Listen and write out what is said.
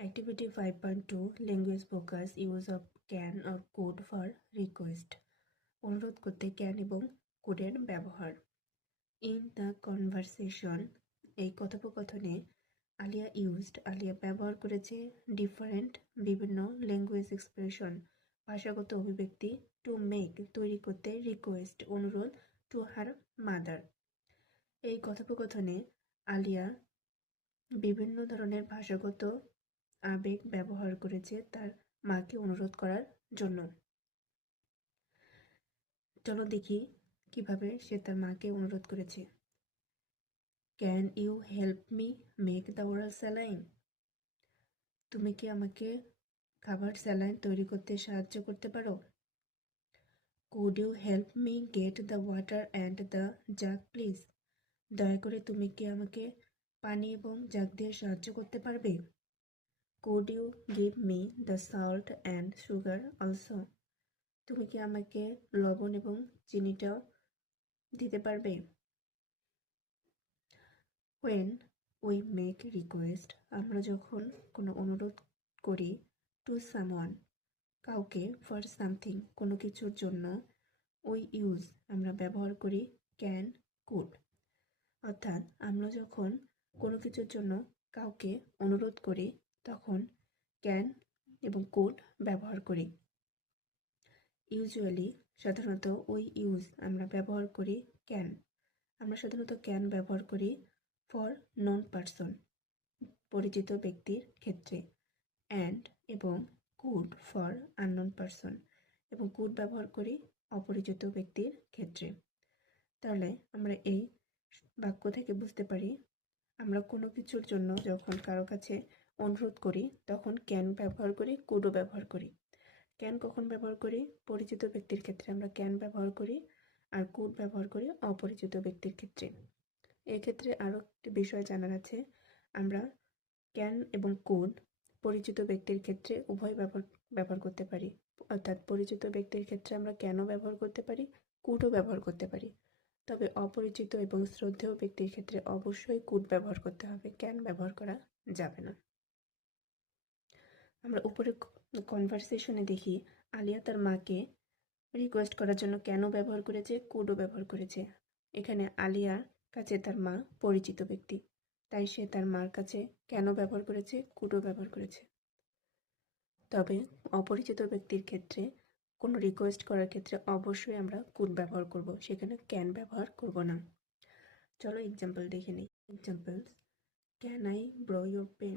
Activity 5.2 Language Focus Use of can or could for request অনুরোধ করতে can এবং couldের ব্যবহার In the conversation এই কথোপকথনে আলিয়া ব্যবহার করেছে ডিফারেন্ট বিভিন্ন ল্যাঙ্গুয়েজ এক্সপ্রেশন ভাষাগত অভিব্যক্তি টু মেক তৈরি করতে রিকোয়েস্ট অনুরোধ টু হার মাদার এই কথোপকথনে আলিয়া বিভিন্ন ধরনের ভাষাগত আবেগ ব্যবহার করেছে তার মাকে অনুরোধ করার জন্য। চলো দেখি কিভাবে সে তার মাকে অনুরোধ করেছে। Can you help me make the oral saline? তুমি কি আমাকে খাবার স্যালাইন তৈরি করতে সাহায্য করতে পারো? Could you help me get the water and the jug please? দয়া করে তুমি কি আমাকে পানি এবং জাগ দিয়ে সাহায্য করতে পারবে? Could you give me the salt and sugar also? তুমি কি আমাকে লবণ এবং চিনিটাও দিতে পারবে? When we make request আমরা যখন কোনো অনুরোধ করি to someone কাউকে for something কোনো কিছুর জন্য we use আমরা ব্যবহার করি can could অর্থাৎ আমরা যখন কোনো কিছুর জন্য কাউকে অনুরোধ করি তখন ক্যান এবং কুড ব্যবহার করি। ইউজুয়ালি সাধারণত আমরা ব্যবহার করি ক্যান। আমরা সাধারণত ক্যান ব্যবহার করি ফর নন পারসন পরিচিত ব্যক্তির ক্ষেত্রে অ্যান্ড এবং কুড ফর আননোন পারসন এবং কুড ব্যবহার করি অপরিচিত ব্যক্তির ক্ষেত্রে। তাহলে আমরা এই বাক্য থেকে বুঝতে পারি আমরা কোনো কিছুর জন্য যখন কারো কাছে অনুরোধ করি তখন ক্যান ব্যবহার করি কুডও ব্যবহার করি। ক্যান কখন ব্যবহার করি? পরিচিত ব্যক্তির ক্ষেত্রে আমরা ক্যান ব্যবহার করি আর কুড ব্যবহার করি অপরিচিত ব্যক্তির ক্ষেত্রে। এক্ষেত্রে আরও একটি বিষয় জানার আছে, আমরা ক্যান এবং কুড পরিচিত ব্যক্তির ক্ষেত্রে উভয় ব্যবহার করতে পারি। অর্থাৎ পরিচিত ব্যক্তির ক্ষেত্রে আমরা ক্যানও ব্যবহার করতে পারি কুডও ব্যবহার করতে পারি। তবে অপরিচিত এবং শ্রদ্ধেয় ব্যক্তির ক্ষেত্রে অবশ্যই কুড ব্যবহার করতে হবে, ক্যান ব্যবহার করা যাবে না। আমরা উপরে কনভারসেশনে দেখি আলিয়া তার মাকে রিকোয়েস্ট করার জন্য কেন ব্যবহার করেছে, কুডও ব্যবহার করেছে। এখানে আলিয়ার কাছে তার মা পরিচিত ব্যক্তি, তাই সে তার মার কাছে কেন ব্যবহার করেছে, কুডও ব্যবহার করেছে। তবে অপরিচিত ব্যক্তির ক্ষেত্রে কোনো রিকোয়েস্ট করার ক্ষেত্রে অবশ্যই আমরা কুড ব্যবহার করব, সেখানে ক্যান ব্যবহার করব না। চলো এক্সাম্পল দেখে নিই। Examples, can I borrow your pen?